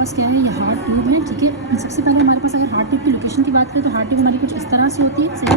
पास क्या है, ये हार्ट ट्यूब है, ठीक है। सबसे पहले हमारे पास अगर हार्ट ट्यूब की लोकेशन की बात करें तो हार्ट ट्यूब हमारी कुछ इस तरह से होती है, सही।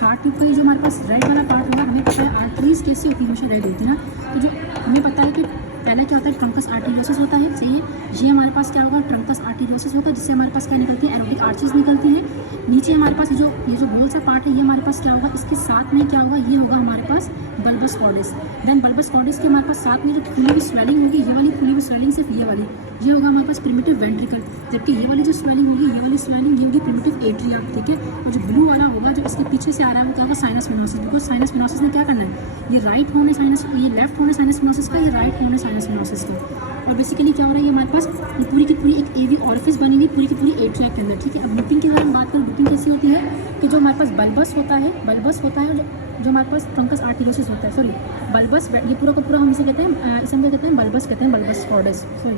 हार्ट ट्यूब का ये जो हमारे पास रेड वाला पार्ट होगा, हमें पता है आर्टरीज कैसी होती है, हमेशा रेड होती है ना। तो जो हमें पता है कि पहले क्या होता है, ट्रंकस आर्टेरियोसिस होता है, सही है। ये हमारे पास क्या होगा, ट्रंकस आर्टेरियोसिस होगा, जिससे हमारे पास क्या निकलती है, एरोटिक आर्चेस निकलती है। नीचे हमारे पास ये जो गोल सा पार्ट है, ये हमारे पास क्या होगा, इसके साथ में क्या होगा, ये होगा हमारे पास बल्बस कॉर्डिस। देन बल्बस कॉर्डिस के हमारे पास साथ में जो खुली हुई स्वेलिंग होगी, ये वाली खुली हुई स्वेलिंग सिर्फ ये वाली, ये होगा हमारे पास प्रिमिटिव वेंट्रिकल। जबकि ये वाली जो स्वेलिंग होगी, ये वाली स्वेलिंग, ये होगी प्रिमिटिव एट्रिया, ठीक है। और जो ब्लू वाला होगा, जो इसके पीछे से आ रहा है, वो क्या होगा, sinus venosus. Because sinus venosus ने क्या करना है, ये राइट होने साइनस, ये लेफ्ट होने साइनस वेनोसिस का, ये राइट होने साइनस वेनोसिस का। और बेसिकली क्या हो रहा है, ये हमारे पास ये पूरी की पूरी एक एवी ऑरिफिस बनी हुई पूरी की पूरी एट्रिया के अंदर, ठीक है। अब लूपिंग की अगर हम बात करें, लूपिंग कैसी होती है कि जो हमारे पास बल्बस होता है, जो हमारे पास ट्रंकस आर्टेरियोसिस होता है, सॉरी बल्बस, ये पूरा का पूरा हम इसे कहते हैं, इसे हम क्या कहते हैं, बल्बस कहते हैं, बल्बस कॉर्डिस, सॉरी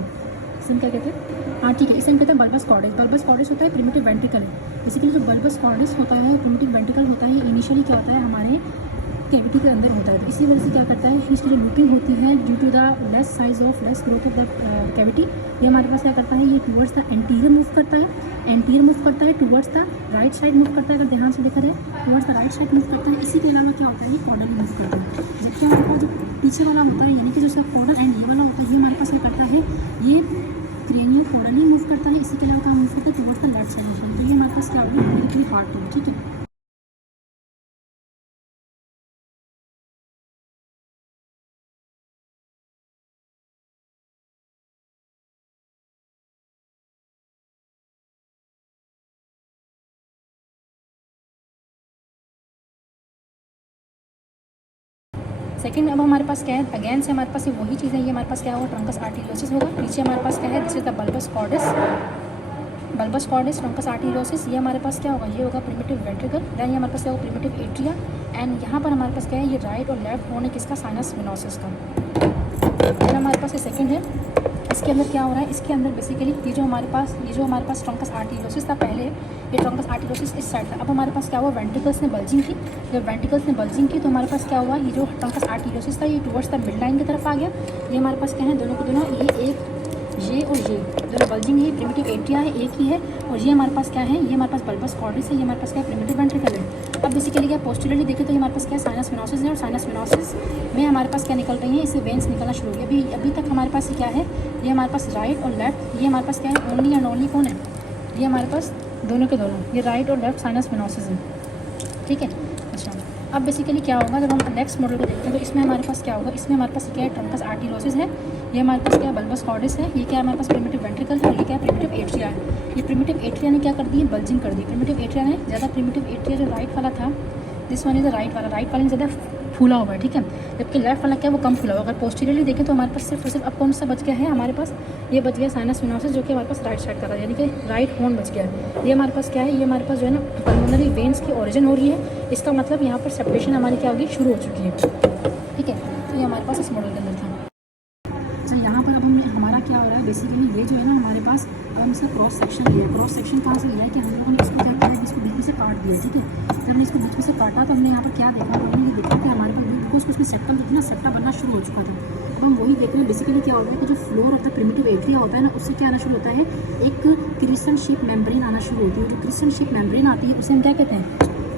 इसे क्या कहते हैं, हाँ ठीक है, इसे हम कहते हैं बल्बस कॉर्डिस। बल्बस कॉर्डिस होता है प्रिमिटिव वेंट्रिकल। बेसिकली जो बल्बस कॉर्डिस होता है, प्रिमिटिव वेंट्रिकल होता है, इनिशियली क्या होता है, हमारे कैविटी के अंदर होता है। तो इसी वजह से क्या करता है, इसकी जो लूपिंग होती है, due to the less size of less growth of the cavity, ये हमारे पास क्या करता है, ये टुवर्ड्स द एंटीरियर मूव करता है, एंटीरियर मूव करता है, towards the right side move करता है। अगर ध्यान से देखा जाए, towards the right side move करता है। इसी के अलावा क्या होता है, ये कॉर्डल मूव करता है। जबकि हमारे पास जो पीछे वाला होता है, यानी कि जो इसका कॉर्डल एंड ये वाला होता है, ये हमारे पास क्या करता है, ये क्रेनियो कॉर्डली मूव करता है। इसी के अलावा क्या मूव करता है, टुवर्ड्स द लेफ्ट साइड। तो ये हमारे पास क्या होगी, डायरेक्टली हार्ट है, ठीक है। सेकंड अब हमारे पास क्या है, अगेन से हमारे पास ये वही चीज़ है, ये हमारे पास क्या होगा, ट्रंकस आर्टेरियोसिस होगा। नीचे हमारे पास क्या है, this is the bulbus cordis, truncus arteriosus. ये हमारे पास क्या होगा, ये होगा प्रिमिटिव वेंट्रिकल। देन ये हमारे पास क्या होगा, प्रिमिटिव एट्रिया। एंड यहाँ पर हमारे पास क्या है, ये राइट और लेफ्ट होने किसका, साइनस वेनोसिस का। देन हमारे पास ये सेकंड है, इसके अंदर क्या हो रहा है, इसके अंदर बेसिकली ये जो हमारे पास ट्रंकस आर्टेरियोसिस था पहले, ये ट्रंकस आर्टेरियोसिस इस साइड था। अब हमारे पास क्या हुआ, वेंट्रिकल्स ने बल्जिंग की। जब वेंट्रिकल्स ने बल्जिंग की तो हमारे पास क्या हुआ, ये जो ट्रंकस आर्टेरियोसिस था, ये टुवर्ड्स द मिड लाइन की तरफ आ गया। ये हमारे पास क्या है, दोनों को दोनों, ये और ये दोनों बल्जिंग है, प्रिमिटिव एट्रिया है, एक ही है। और ये हमारे पास क्या है, ये हमारे पास बल्बस कॉर्डिस है, ये हमारे पास क्या है, प्रिमिटिव वेंट्रिकल है। अब बेसिकली क्या पोस्टीरियरली देखें तो ये हमारे पास क्या है, साइनस वेनोसिस है। और साइनस वेनोसिस में हमारे पास क्या निकल रही है, इससे वेन्स निकलना शुरू हो गया। अभी तक हमारे पास क्या है, ये हमारे पास राइट और लेफ्ट, ये हमारे पास क्या है, ओनली एंड ओनली कौन है, ये हमारे पास दोनों के दोनों, ये राइट और लेफ्ट साइनस वेनोसिस है, ठीक है। अच्छा, अब बेसिकली क्या होगा, जब हम नेक्स्ट मॉडल को देखते हैं तो इसमें हमारे पास क्या होगा, इसमें हमारे पास क्या है, ट्रंकस आर्टेरियोसिस है, ये हमारे पास क्या है, बल्बस कॉर्डिस है, ये क्या है हमारे पास, प्रिमिटिव वेंट्रिकल है, और ये क्या है, प्रिमिटिव एट्रिया है। ये प्रिमिटिव एट्रिया ने क्या कर दी, बल्जिंग कर दी। प्रिमिटिव एट्रिया ने ज़्यादा, प्रिमिटिव एट्रिया जो राइट वाला था, this one is the right वाले ने ज़्यादा फूला हुआ है, ठीक है। जबकि लेफ्ट वाला क्या है, वो कम फूला हुआ। अगर पोस्टीरियरली देखें तो हमारे पास सिर्फ और सिर्फ अब कौन सा बच गया है, हमारे पास ये बच गया साइनस वेनोसिस, जो कि हमारे पास राइट साइड का था, यानी कि राइट होर्न बच गया है। ये हमारे पास क्या है, ये हमारे पास जो है ना, पल्मोनरी वेन्स की ओरिजिन हो रही है। इसका मतलब यहाँ पर सेपरेशन हमारी क्या होगी, शुरू हो चुकी है, ठीक है। तो ये हमारे पास इस मॉडल के अंदर था। अच्छा, यहाँ पर अब हमारा क्या हो रहा है, बेसिकली ये जो है ना हमारे पास, अब हम इसका क्रॉस सेक्शन लिया है। क्रॉस सेक्शन कहाँ से लिया है कि हम लोगों ने इसको क्या किया है, इसको बीच में से काट दिया, ठीक है। जब हमने इसको बीच में से काटा तो हमने यहाँ पर क्या देखा, हमने ये देखा कि हमारे पास बिकॉज उसमें सेप्टम जो थी ना, सेप्टा बनना शुरू हो चुका था। अब हम वही देख रहे हैं, बेसिकली क्या होता है कि जो फ्लोर होता है, प्रिमिटिव एट्रिया होता है ना, उससे क्या आना शुरू होता है, एक क्रिस्टल शेप मेम्ब्रेन आना शुरू होती है। जो क्रिस्टल शेप मेम्ब्रेन आती है उसे हम क्या कहते हैं,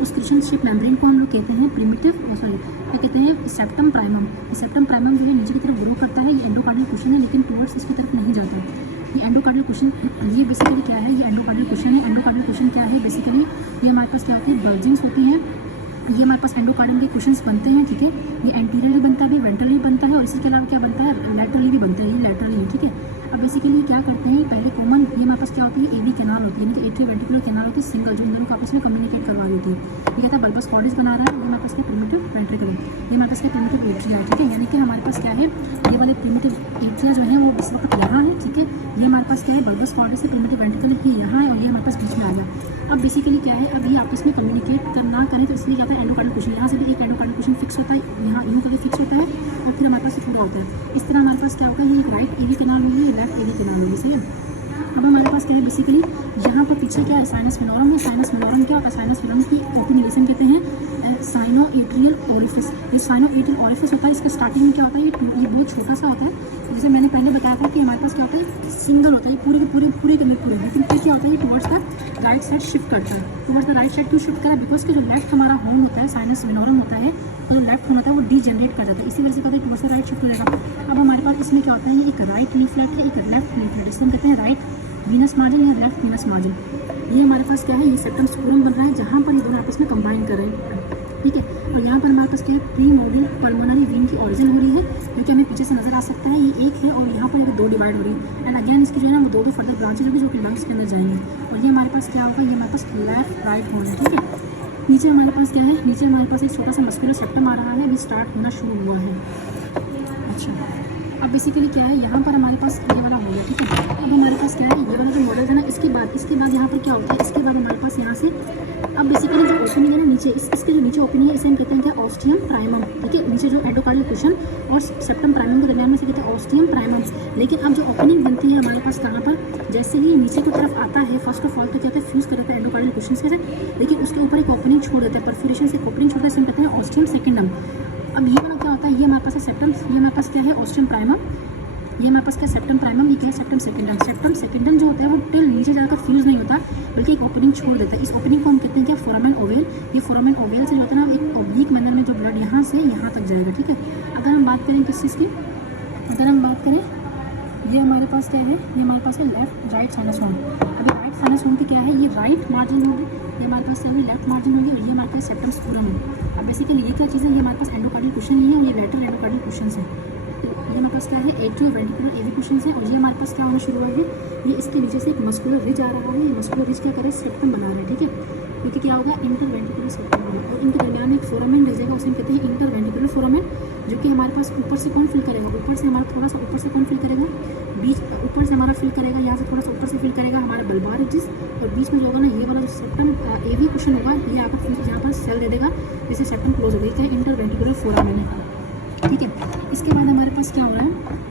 उस क्रिस्टल शेप मेम्ब्रेन को हम लोग कहते हैं क्या कहते हैं, सेप्टम प्राइमम। सेप्टम प्राइमम जो है नीचे की तरफ ग्रो करता है, ये एंडोकार्डियल कुशन है, लेकिन टुवर्ड्स इसकी तरफ नहीं जाता है। ये एंडोकार्डियल कुशन, ये बेसिकली क्या है, ये एंडोकार्डियल कुशन है। एंडोकार्डियल कुशन क्या है, बेसिकली ये हमारे पास क्या होती है, बल्जिंग्स होती हैं। ये हमारे पास एंडोकार्डियम के कुशंस बनते हैं, ठीक है। ये एंटीरियरली बनता है, वेंट्रली बनता है, और इसी के अलावा क्या बनता है, लैटरली भी बनता है, ये लैटरली है, ठीक है। अब बेसिकली क्या करते हैं, पहले कॉमन ये हमारे पास क्या होती है, एवी कैनाल होती है, यानी कि एट्रियो वेंट्रिकुलर कैनाल होती है, सिंगल, जो इन दोनों को आपस में कम्युनिकेट करवा देती है। ये कहता है बल्बस कॉर्डिस बना रहा है, ये हमारे पास क्या प्रिमिटिव वेंट्रिकल है, ये हमारे पास क्या प्रिमिटिव एट्रिया है, ठीक है। यानी कि हमारे पास क्या है, ये वाले प्रिमिटिव एट्रिया जो है वो इस वक्त यहाँ है, ठीक है। ये हमारे पास क्या है, बल्बस कॉर्डिस से प्रिमिटिव वेंट्रिकल ही यहाँ है, और ये हमारे पास बीच में आ गया। अब बेसिकली क्या है, अब ये आपस में कम्युनिकेट ना करें तो इसलिए क्या होता है, एंडोकार्डियल कुशन, यहाँ से भी एक एंडोकार्डियल कुशन फिक्स होता है, यहाँ यूँ करके फिक्स होता है, और फिर हमारे पास ये पूरा होता है। इस तरह हमारे पास क्या होगा, ये एक राइट एवी कैनाल होगी, लेफ्ट एवी कैनाल होगी, सही है। अब हमारे पास क्या है, बेसिकली यहाँ पर पीछे क्या है, साइनस वेनोरम है। साइनस वेनोरम क्या होता है, साइनस वेनोरम की ओपनिंग कहते हैं है साइनोएट्रियल ओरिफिस। ये साइनोएट्रियल ओरिफिस होता है, इसका स्टार्टिंग में क्या होता है, ये बहुत छोटा सा होता है। जैसे मैंने पहले बताया था कि हमारे पास क्या होता है, सिंगल होता है, पूरे के पूरे के अंदर पूरे, लेकिन फिर क्या होता है, towards the right side shift करता है। टुवर्ड्स द राइट साइड क्यों शिफ्ट करा, बिकॉज कि जो लेफ्ट हमारा होम होता है, साइनस मिनोरम होता है, तो जो लेफ्ट होम होता है वो डीजनरेट कर जाता है, इसी वजह से कहते हैं टुवर्ड्स द राइट शिफ्ट हो जाएगा। अब हमारे पास इसमें क्या होता है, एक राइट लीफलेट है, एक लेफ्ट लीफलेट, इसमें हम कहते हैं राइट वीनस मार्जिन या लेफ्ट वीनस मार्जिन। ये हमारे पास क्या है, ये सेप्टम स्पूरम बन रहा है, जहाँ पर ये दोनों आपस में कंबाइन कर रहे हैं, ठीक है। और यहाँ पर हमारे पास क्या है, प्रीमोडियल पल्मोनरी वेन की ऑरिजिन हो रही है, जो कि हमें पीछे से नजर आ सकता है, ये एक है और यहाँ पर ये दो डिवाइड हो रही है। एंड अगेन इसकी जो है ना वो दो फर्दर ब्रांचेज होगी जो कि लंग्स के अंदर जाएंगे। और ये हमारे पास क्या होगा, ये हमारे पास लेफ्ट राइट होना है, ठीक है। नीचे हमारे पास क्या है, नीचे हमारे पास एक छोटा सा मस्कुलर सेप्टम आ रहा है, अभी स्टार्ट होना शुरू हुआ है। अच्छा, अब बेसिकली क्या है, यहाँ पर हमारे पास ये वाला हो गया, ठीक है। अब हमारे पास क्या है, ये वाला जो मॉडल है ना, इसके बाद यहाँ पर क्या होता है, इसके बाद हमारे पास यहाँ से अब बेसिकली जो ओपनिंग है ना नीचे, इसके जो नीचे ओपनिंग है इसे हम कहते हैं क्या, ऑस्टियम प्राइमम, ठीक है। नीचे जो एंडोकार्डियल कुशन और सेप्टम प्राइमम के दरमियान में से कहते हैं ऑस्टियम प्राइमम। लेकिन अब जो ओपनिंग बनती है हमारे पास कहाँ पर, जैसे ही नीचे की तरफ आता है, फर्स्ट ऑफ ऑल तो क्या होता है, फ्यूज कर देता है एंडोकार्डियल कुशन के साथ, लेकिन उसके ऊपर एक ओपनिंग छोड़ देता है, परफोरेशन से ओपनिंग छोड़ता है, इसे हम कहते हैं ऑस्टियम सेकेंडम। अब ये वाला क्या होता है, ये हमारे पास है सेप्टम, ये हमारे पास क्या है, ऑस्टियम प्राइमम, ये हमारे पास क्या सेप्टम प्राइमम, ये क्या है सेप्टम सेकेंडम। सेप्टम सेकेंडम जो होता है वो टिल नीचे जाकर फ्यूज नहीं होता, बल्कि एक ओपनिंग छोड़ देता है। इस ओपनिंग को हम कहते हैं क्या, फोरामेन ओवेल। ये फोरामेन ओवेल से जो होता है ना, एक ऑब्लिक मैनर में जो ब्लड यहाँ से यहाँ तक जाएगा, ठीक है। अगर हम बात करें किस चीज़ की, अगर हम बात करें, ये हमारे पास क्या है, ये हमारे पास है लेफ्ट राइट साइनस होम। अभी राइट साइनस होम की क्या है, ये राइट मार्जिन होगी, ये हमारे पास क्या होगी, लेफ्ट मार्जिन होगी, और ये हमारे पास सेप्टम स्पूरम है। अब बेसिकली ये क्या चीज़ है, ये हमारे पास एंडोकार्डियल कुशन नहीं है, और ये लेटरल एंडोकार्डियल कुशन है। ये हमारे पास क्या है, एट्रियो वेंट्रिकुलर एवी कुशन है। और ये हमारे पास क्या होना शुरू हुआ है, ये इसके नीचे से एक मस्कुलर रिज आ रहा है, ये मस्कुलर रिज क्या करे, सेप्टम बना रहा है, ठीक है। क्योंकि क्या होगा, इंटरवेंट्रिकुलर सेप्टम होगा, और इनके दरमियान में एक फोरामेन रहेगा, उसे हम कहते हैं इंटरवेंट्रिकुलर फोरामेन, जो कि हमारे पास ऊपर से कौन फिल करेगा, ऊपर से हमारा थोड़ा सा ऊपर से कौन फिल करेगा, बीच ऊपर से हमारा फिल करेगा, यहाँ से थोड़ा सा ऊपर से फिल करेगा हमारा बल्बार रिजिस, और बीच में जो होगा ना, ये वाला जो सेप्टम एवी कुशन होगा, ये आकर फिर यहाँ पर सेल दे देगा, जैसे सेप्टम क्लोज हो गई, क्या इंटरवेंट्रिकुलर फोरामेन है, ठीक है। इसके बाद हमारे पास क्या हो रहा है,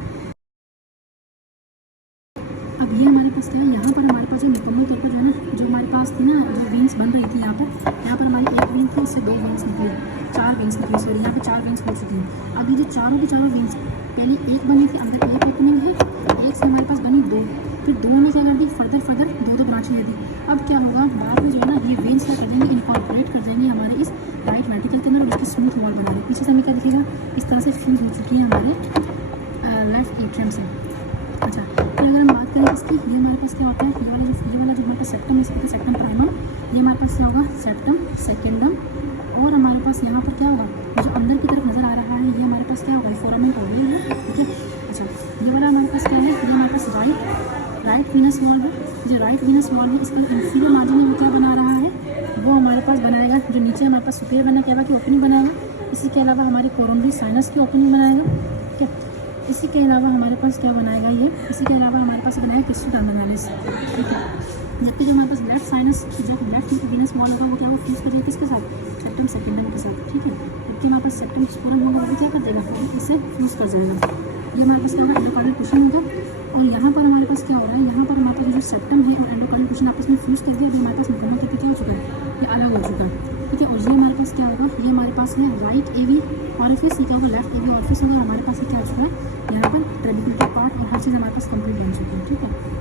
अब ये हमारे पास क्या है, यहाँ पर हमारे पास जो मुकम्मल तौर पर जो है ना, जो हमारे पास थी ना, जो वेन्स बन रही थी यहाँ पर हमारी एक वेन थी, उससे दो वेन्स निकली, चार वेन्स निकली, सॉरी यहाँ पे चार वेन्स हो चुकी हैं। अब ये जो चारों की चारों वेन्स, पहले एक बनी थी, अंदर एक ओपनिंग है, एक से हमारे पास बनी दो, फिर दोनों में क्या कर दी, फर्दर दो ब्रांच ले दी। अब क्या होगा, बाद में जो है ना, ये वेन्स क्या कर देंगे, इनकॉर्पोरेट कर देंगे हमारे इस राइट वेंट्रिकल के अंदर, और उसकी स्मूथ वॉल बना देंगे। पीछे से हमें क्या दिखेगा, इस तरह से फ्यूज हो चुकी है हमारे लेफ्ट एट्रियम से। अच्छा, फिर अगर हम बात करें इसकी, ये हमारे पास क्या होता है, ये वाला जो हमारे पास सेप्टम है, इसका सेप्टम प्राइमम, ये हमारे पास क्या होगा, सेप्टम सेकेंडम। और हमारे पास यहाँ पर क्या होगा, जो अंदर की तरफ नजर आ रहा है, ये हमारे पास क्या होगा, फोरामेन ओवेल है, ठीक है। अच्छा, ये वाला हमारे पास क्या है, ये हमारे पास राइट वीनस वॉल है। जो राइट वीनस वॉल है, इसका इंफीरियर मार्जिन में वो क्या बना रहा है, वो हमारे पास बनाएगा, जो नीचे हमारे पास सुपीरियर बना क्या की ओपनिंग बनाएगा। इसी के अलावा हमारी कोरोनरी साइनस की ओपनिंग बनाएगा, क्या। इसी के अलावा हमारे पास क्या बनाएगा ये, इसी के अलावा हमारे पास बनाएगा किस्टो टर्मिनालिस, ठीक है। जबकि जो हमारे पास लेफ्ट साइनस, जो लेफ्ट वीनस वॉल होगा, वो क्या, वो फ्यूज करेगा किसके साथ, सेप्टम सेकेंडम के साथ, ठीक है। जबकि हमारे पास सेप्टम स्पूरम होगा, वो क्या कर देगा, इससे फ्यूज कर जाएगा। ये हमारे पास क्या होगा, एंडोकार्डियल कुशन होगा। और यहाँ पर हमारे पास क्या हो रहा है, यहाँ पर हमारे पास जो सेप्टम है और एंडोकार्डियल कुशन आपस में फ्यूज कर दिया, अभी हमारे पास मुकम्मल तौर पर क्या हो चुका है, ये अलग हो चुका है, ठीक है। और ये हमारे पास क्या होगा, ये हमारे पास है राइट एवी ऑरिफिस, ये क्या होगा, लेफ्ट एवी ऑरिफिस होगा। हमारे पास क्या हो चुका है, यहाँ पर ट्रेबिकुलर पार्ट और हर चीज़ हमारे पास कंप्लीट बन चुकी है, ठीक है।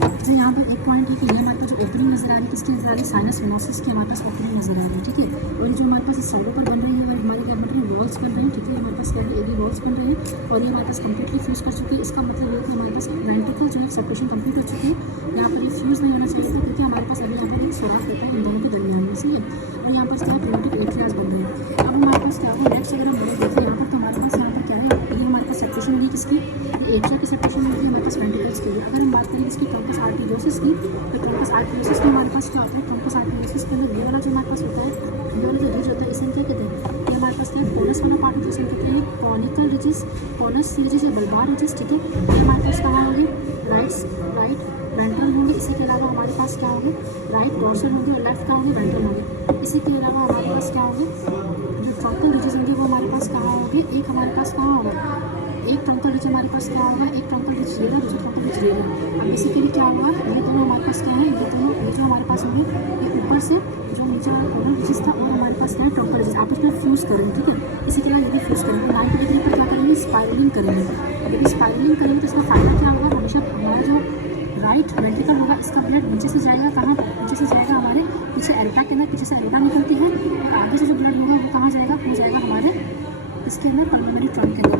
अच्छा, यहाँ पर एक पॉइंट है कि ये हमारे पास जो ओपनिंग नजर आ रही है, किसकी नजर आ रही है, साइनस विनोसिस की हमारे पास ओपनिंग नजर आ रही है, ठीक है। और ये जो हमारे पास इस साइडों पर बन रही है, और हमारे क्या बन रही है, वॉल्स बन रही है, ठीक है। हमारे पास क्या है, एडी वॉल्स बन रही है, और ये हमारे पास कंप्लीटली फ्यूज कर चुकी है। इसका मतलब है कि हमारे पास वेंट्रिकल जो है सेपरेशन कंप्लीट हो चुकी है। यहाँ पर ये फ्यूज नहीं होना चाहिए था, क्योंकि हमारे पास अभी यहाँ पर एक सुराख होता है इन दोनों के दरमियान में, सही है। और यहाँ पर क्या है, प्रिमिटिव एट्रियाज बन रहे हैं। अब हमारे पास क्या होगा, नेक्स्ट अगर हम देखें यहाँ पर, तो हमारे पास यहाँ पर क्या है, ये हमारे पास सेपरेशन होगी किसकी, एट्रिया की सेपरेशन होगी हमारे पास वेंट्रिकल्स की। अगर हम बात करें इसकी ट्रंकस आर्टेरियोसिस की, तो ट्रंकस आर्टेरियोसिस में हमारे पास क्या होता है, ट्रंकस आर्टेरियोसिस के अंदर ये वाला जो हमारे पास होता है, ये वाला जो रिज होता है, इसे हम क्या कहते हैं, ये हमारे पास क्या है, कोनस वाला पार्ट होता है, इसमें कहते हैं कॉनिकल रिजिस, कोनस रिजिस या बल्बार रिजिस, ठीक है। ये हमारे पास कहाँ होगी, राइट वेंट्रल होंगे। इसी के अलावा हमारे पास क्या होगी, राइट डॉर्सल होंगे, और लेफ्ट का होंगे वेंट्रल होंगे। इसी के अलावा हमारे पास क्या होंगे, जो ट्रंकल रिजिस होंगे वो हमारे पास कहाँ होंगे, एक हमारे पास कहाँ होगा, एक ट्रंकल रिज हमारे पास क्या होगा, एक ट्रंकल रिज रहेगा, दूसरा ट्रंकल रिज रहेगा। अब बेसिकली क्या होगा, ये दोनों हमारे पास क्या है, ये दोनों ये जो हमारे पास होंगे, ये ऊपर से जो नीचे कोरल रिजेस था और हमारे पास क्या है ट्रंकल रिजेस, आपस में फ्यूज़ करेंगे, ठीक है। इसी तरह ये भी फ्यूज़ करेंगे, 90 डिग्री पर क्या करेंगे, स्पाइरलिंग करेंगे। यदि स्पाइरलिंग करेंगे तो इसका फ़ायदा क्या होगा, हमेशा हमारा जो राइट वेंट्रिकल होगा इसका ब्लड नीचे से जाएगा, कहाँ नीचे से जाएगा, हमारे पीछे एल्टा के अंदर, पीछे से एल्टा निकलती है, और आगे से जो ब्लड होगा वो कहाँ जाएगा, हो जाएगा हमारे इसके अंदर पल्मोनरी ट्रंक के अंदर।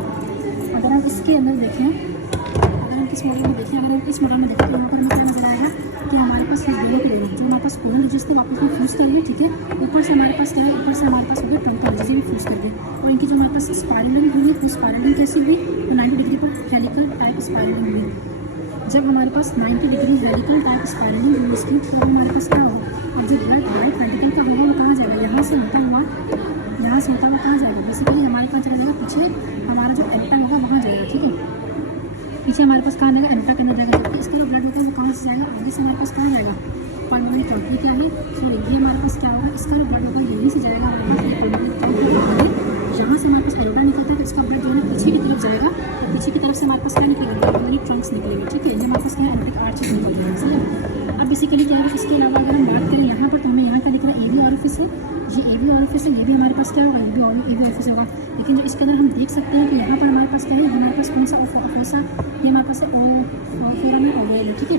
अगर हम इसके अंदर देखें, अगर हम इस मॉडल में देखें, अगर हम इस मॉडल में देखें तो यहाँ पर हमें क्या नजर आएगा कि हमारे पास ये दोनों के लिए जो हमारे पास कोरल रिजेस थे वापस में फ्यूज़ कर लिए, ठीक है। ऊपर से हमारे पास क्या है, ऊपर से हमारे पास हो गया ट्रंकल रिजेस भी फ्यूज़ कर दिए, और इनकी जो हमारे पास स्पाइरलिंग हुई, वो स्पाइरलिंग कैसी हुई, 90 डिग्री पर हेलिकल टाइप स्पाइरलिंग हुई। जब हमारे पास 90 डिग्री हेलिकल टाइप स्पाइरलिंग हुई इसकी, तो हमारे पास क्या होगा, और जो ब्लड राइट वेंट्रिकल का होगा वो कहाँ जाएगा, यहाँ से होता हुआ कहाँ जाएगा, बेसिकली हमारे पास चला जाएगा पीछे, हमारा जो एल्टा होगा वहाँ जाएगा, ठीक है। पीछे हमारे पास कहाँ जाएगा, एल्टा के अंदर जाएगा, जबकि इसका जो ब्लड होगा वो कहाँ से जाएगा, आगे से हमारे पास कहाँ जाएगा, पल्मोनरी ट्रंक। ये क्या है, सॉरी ये हमारे पास क्या होगा, इसका जो ब्लड होगा यहीं से जाएगा हमारे पास, ये पल्मोनरी ट्रंक आगे, यहाँ से हमारे पास एल्टा निकलता है तो इसका ब्लड जो है पीछे की तरफ जाएगा, तो पीछे की तरफ से हमारे पास क्या निकलेगा, पल्मोनरी ट्रंक्स निकलेगा, ठीक है। ये हमारे पास क्या है, एल्टिक आर्चेस निकल रहा है, सही है। अब बेसिकली क्या है, इसके अलावा अगर हम बात करें यहाँ पर, तो हमें यहाँ क्या दिख रहा है, एवी ऑरिफिस है, ये एवी ऑरिफिस है, ये भी हमारे पास क्या होगा, एवी ऑरिफिस होगा। लेकिन जो इसके अंदर हम देख सकते हैं कि यहाँ पर हमारे पास क्या है, हमारे पास कौन सा ये हमारे पास फोरम में ओवेल है, ठीक है।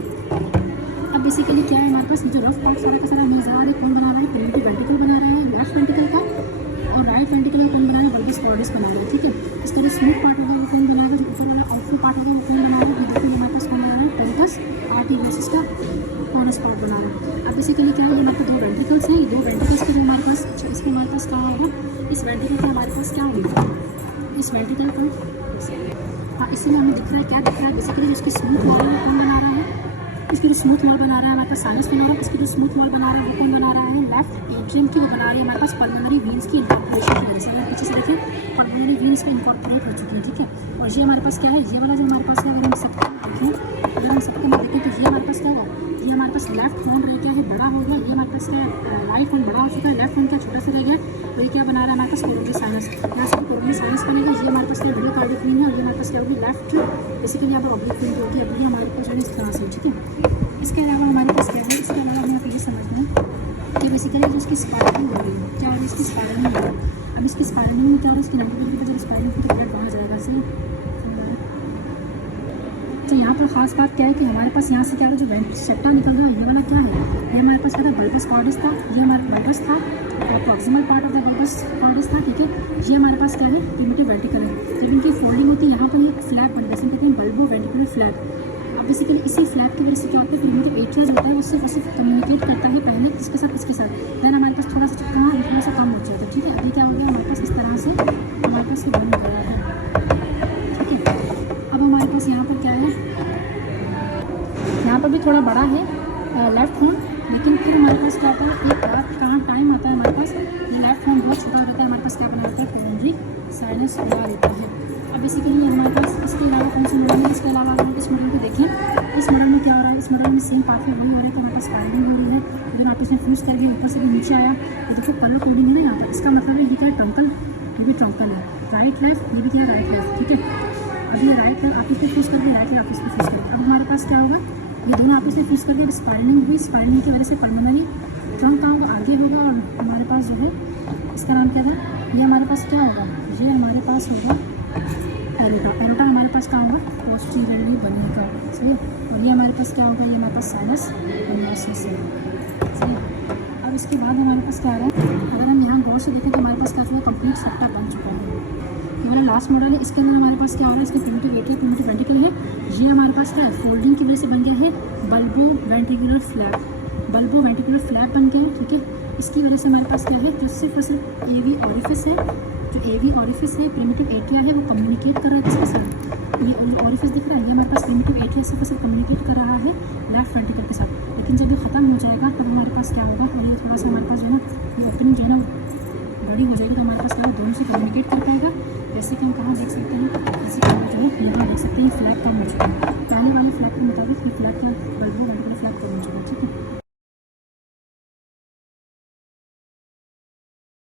अब बेसिकली क्या है, हमारे पास जो रफ पार्ट सारा का सारा नज़र आ रहा है, कौन बना रहा है, प्रिमिटिव वेंट्रिकल बना रहा है लेफ्ट वेंट्रिकल का, और राइट वेंट्रिकल कौन बना रहा है, बल्बिस कॉर्डस बना रहा है, ठीक है। इसका जो स्मूथ पार्ट होगा वो कौन बनाएगा, जो ऊपर वाला आउटफुल पार्ट होगा वो कौन बनाएगा, ये देखिए हमारे पास कौन बना रहा है, पेरिकस आर्टेरियोसिस का कॉर्नस पार्ट बना रहा है। अब बेसिकली क्या है, हमारे पास दो वेंट्रिकल्स हैं, ये दो वेंट्रिकल्स के जो हमारे पास, इसमें हमारे पास क्या होगा, इस वेंट्रिकल का हमारे पास क्या होगा, इस वेंट्रिकल का इसमें हमें दिख रहा है, क्या दिख रहा है, बेसिकली जो इसकी स्मूथ वॉल है कौन बना रहा है, इसकी जो स्मूथ वॉल बना रहा है हमारे पास साइनस बना रहा है, इसकी जो स्मूथ वॉल बना रहा है वो कौन बना रहा है, लेफ्ट एट्रियम की वो बना रही है हमारे पास पल्मोनरी वीन्स की इनकॉर्पोरेशन की वजह से। अगर पीछे से देखें पल्मोनरी वीन्स में इनकॉर्पोरेट हो चुकी है, ठीक है। और ये हमारे पास क्या है, ये वाला जो हमारे पास है, अगर हम सबको देखें, अगर हम सबको देखें तो ये हमारे पास क्या होगा, ये हमारे पास लेफ्ट हॉर्न रह गया है, बड़ा हो गया, ये हमारे पास क्या है, राइट हॉर्न बड़ा हो चुका है, लेफ्ट हॉर्न क्या छोटा सा रह गया, तो ये क्या बना रहा है हमारे पास कोरोनरी साइनस, यहाँ से कोरोनरी साइनस बनेगा। ये हमारे पास क्या वीडियो कार्डिक वेन है, और ये हमारे पास क्या होगी, लेफ्ट बेसिकली यहाँ पर ऑब्लिक वेन होगी, अभी हमारे पास जो है इस तरह से, ठीक है। इसके अलावा हमारे पास क्या है, इसके अलावा हमें आप ये समझना है कि बेसिकली जो इसकी स्पाइरलिंग हो रही है, क्या हो रही है, इसकी स्पाइरलिंग हो रही है। अब इसकी स्पाइरलिंग में क्या हो रहा है, इसकी 90 डिग्री पर जब स्पाइरलिंग होगी तो ब्लड बाहर जाएगा, सही। तो यहाँ पर खास बात क्या है कि हमारे पास यहाँ से क्या है, जो सेप्टा निकल रहा है ये वाला क्या है, ये हमारे पास क्या था, बल्बस कॉर्डस था, ये हमारा बल्बस था, और proximal part of the bulbus cordis था, ठीक है। ये हमारे पास क्या है, प्रिमिटिव वेंट्रिकल है। जब इनकी फोल्डिंग होती है यहाँ पर एक फ्लैप बन जैसे कहते हैं बल्बो वेंट्रिकुलर फ्लैप। अब बेसिकली इसी फ्लैप की वजह से क्या होता है, प्रिमिटिव एट्रिया जो होता है वो सिर्फ कम्युनिकेट करता है पहले किसके साथ, इसके साथ, देन हमारे पास थोड़ा सा चिपका थोड़ा सा कम हो जाता है, ठीक है। अभी क्या हो गया हमारे पास, इस तरह से हमारे पास ये बन गया है, ठीक है। अब हमारे पास यहाँ पर क्या है, यहाँ पर भी थोड़ा बड़ा है लेफ्ट हॉर्न, लेकिन फिर हमारे पास क्या होता है, एक बात कहाँ टाइम आता है हमारे पास, ये लेफ्ट हॉर्न बहुत छोटा रहता है, हमारे पास क्या बना रहता है, कोरोनरी साइनस बना रहता है। अब बेसिकली हमारे पास इसके अलावा कौन सा मॉडल है, इसके अलावा अगर इस मॉडल को देखें, इस मॉडल में क्या हो रहा है, इस मॉडल में सेम पाथवे वही हो रहा है, तो हमारे पास स्पाइरलिंग हो रही है, जो आपस में फ्यूज़ कर गया, ऊपर से भी नीचे आया, ये देखो कलर कोडिंग है ना यहाँ पर, इसका मतलब है ये क्या है, ट्रंकल, ये भी ट्रंकल है, राइट लेफ्ट, ये भी क्या है, राइट लेफ्ट, ठीक है। अब ये राइट लेफ्ट आपस में फ्यूज़ करके, राइट लेफ्ट आपस में फ्यूज़ करके, अब हमारे पास क्या होगा, ये दोनों आपस में फ्यूज़ करके स्पाइरलिंग हुई, स्पाइरलिंग की वजह से पल्मोनरी ट्रंक कहाँ होगा, आगे होगा, और हमारे पास जो है इसका नाम क्या था, ये हमारे पास क्या होगा, ये हमारे पास होगा एरोटा। एरोटा हमारे पास क्या होगा, पोस्टीरियरली बनेगा, सही। और ये हमारे पास क्या होगा, ये हमारे पास साइनस कन्वर्सिस है, सही। अब इसके बाद हमारे पास क्या आ रहा है, अगर हम यहाँ गौर से देखें तो हमारे पास क्या हुआ, कंप्लीट सेप्टा बन चुका है। ये वाला लास्ट मॉडल है, इसके अंदर हमारे पास क्या हो रहा है, इसका प्रिमिटिव एट्रिया, प्रिमिटिव वेंट्रिकल है, ये हमारे पास क्या है, फोल्डिंग की वजह से बन गया है bulbo ventricular flap, bulbo ventricular flap बन गया है, ठीक है। इसकी वजह से हमारे पास क्या है, जो सिर्फ और सिर्फ एवी ऑरिफिस है, जो एवी ऑरिफिस है, प्रिमिटिव एट्रिया है, वो कम्युनिकेट कर रहा है किसके साथ, ये ऑरिफिस दिख रहा है, ये हमारे पास प्रिमिटिव एट्रिया सिर्फ और सिर्फ कम्युनिकेट कर रहा है लेफ्ट वेंट्रिकल के साथ। लेकिन जब ये ख़त्म हो जाएगा तब हमारे पास क्या होगा, और ये थोड़ा सा हमारे पास जो है ना, ये ओपनिंग जो है ना बड़ी हो जाएगी, तो हमारे पास क्या है, दोनों से कम्युनिकेट कर पाएगा। जैसे कि हम कहाँ देख सकते हैं, जैसे कि हम जो है यहाँ देख सकते हैं, फ्लैग कम हो चुका है, पहले वाले फ्लैग के मुताबिक ये फ्लैग का बल्बो वेंट्रिकुलर फ्लैग कम हो चुका है, ठीक है।